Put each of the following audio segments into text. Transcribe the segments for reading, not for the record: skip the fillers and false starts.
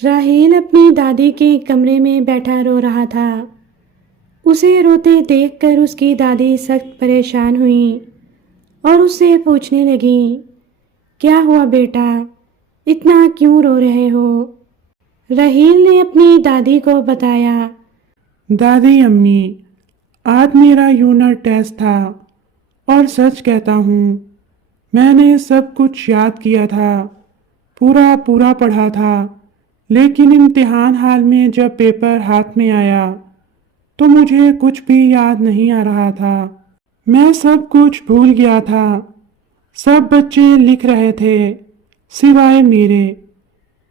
راہیل اپنی دادی کے کمرے میں بیٹھا رو رہا تھا۔ اسے روتے دیکھ کر اس کی دادی سخت پریشان ہوئیں اور اس سے پوچھنے لگیں، کیا ہوا بیٹا؟ اتنا کیوں رو رہے ہو؟ راہیل نے اپنی دادی کو بتایا، دادی امی، آج میرا یونٹ ٹیسٹ تھا اور سچ کہتا ہوں میں نے سب کچھ یاد کیا تھا، پورا پڑھا تھا، لیکن امتحان ہال میں جب پیپر ہاتھ میں آیا تو مجھے کچھ بھی یاد نہیں آ رہا تھا۔ میں سب کچھ بھول گیا تھا۔ سب بچے لکھ رہے تھے سوائے میرے۔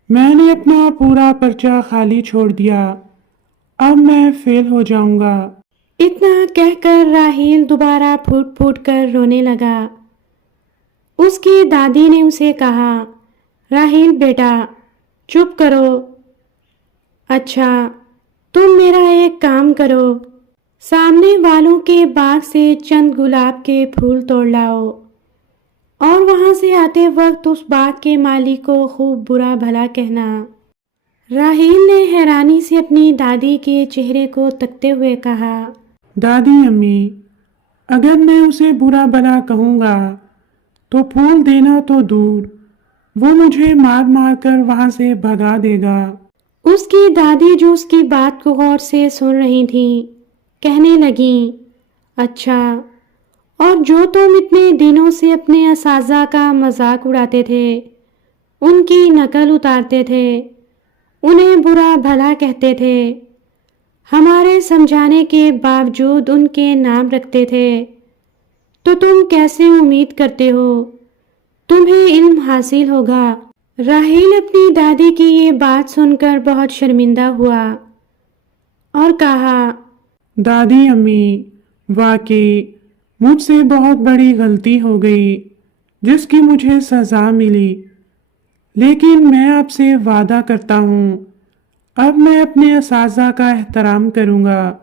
میں نے اپنا پورا پرچہ خالی چھوڑ دیا۔ اب میں فیل ہو جاؤں گا۔ اتنا کہہ کر راہیل دوبارہ پھوٹ پھوٹ کر رونے لگا۔ اس کی دادی نے اسے کہا، راہیل بیٹا چپ کرو۔ اچھا تم میرا ایک کام کرو، سامنے والوں کے باغ سے چند گلاب کے پھول توڑ لاؤ اور وہاں سے آتے وقت اس باغ کے مالک کو خوب برا بھلا کہنا۔ راہیل نے حیرانی سے اپنی دادی کے چہرے کو تکتے ہوئے کہا، دادی امی، اگر میں اسے برا بھلا کہوں گا تو پھول دینا تو دور، وہ مجھے مار مار کر وہاں سے بھگا دے گا۔ اس کی دادی جو اس کی بات کو غور سے سن رہی تھیں کہنے لگیں، اچھا، اور جو تم اتنے دنوں سے اپنے اساتذہ کا مذاق اڑاتے تھے، ان کی نقل اتارتے تھے، انہیں برا بھلا کہتے تھے، ہمارے سمجھانے کے باوجود ان کے نام رکھتے تھے، تو تم کیسے امید کرتے ہو تمہیں علم حاصل ہوگا؟ راہیل اپنی دادی کی یہ بات سن کر بہت شرمندہ ہوا اور کہا، دادی امی، واقعی مجھ سے بہت بڑی غلطی ہو گئی جس کی مجھے سزا ملی، لیکن میں آپ سے وعدہ کرتا ہوں اب میں اپنے اساتذہ کا احترام کروں گا۔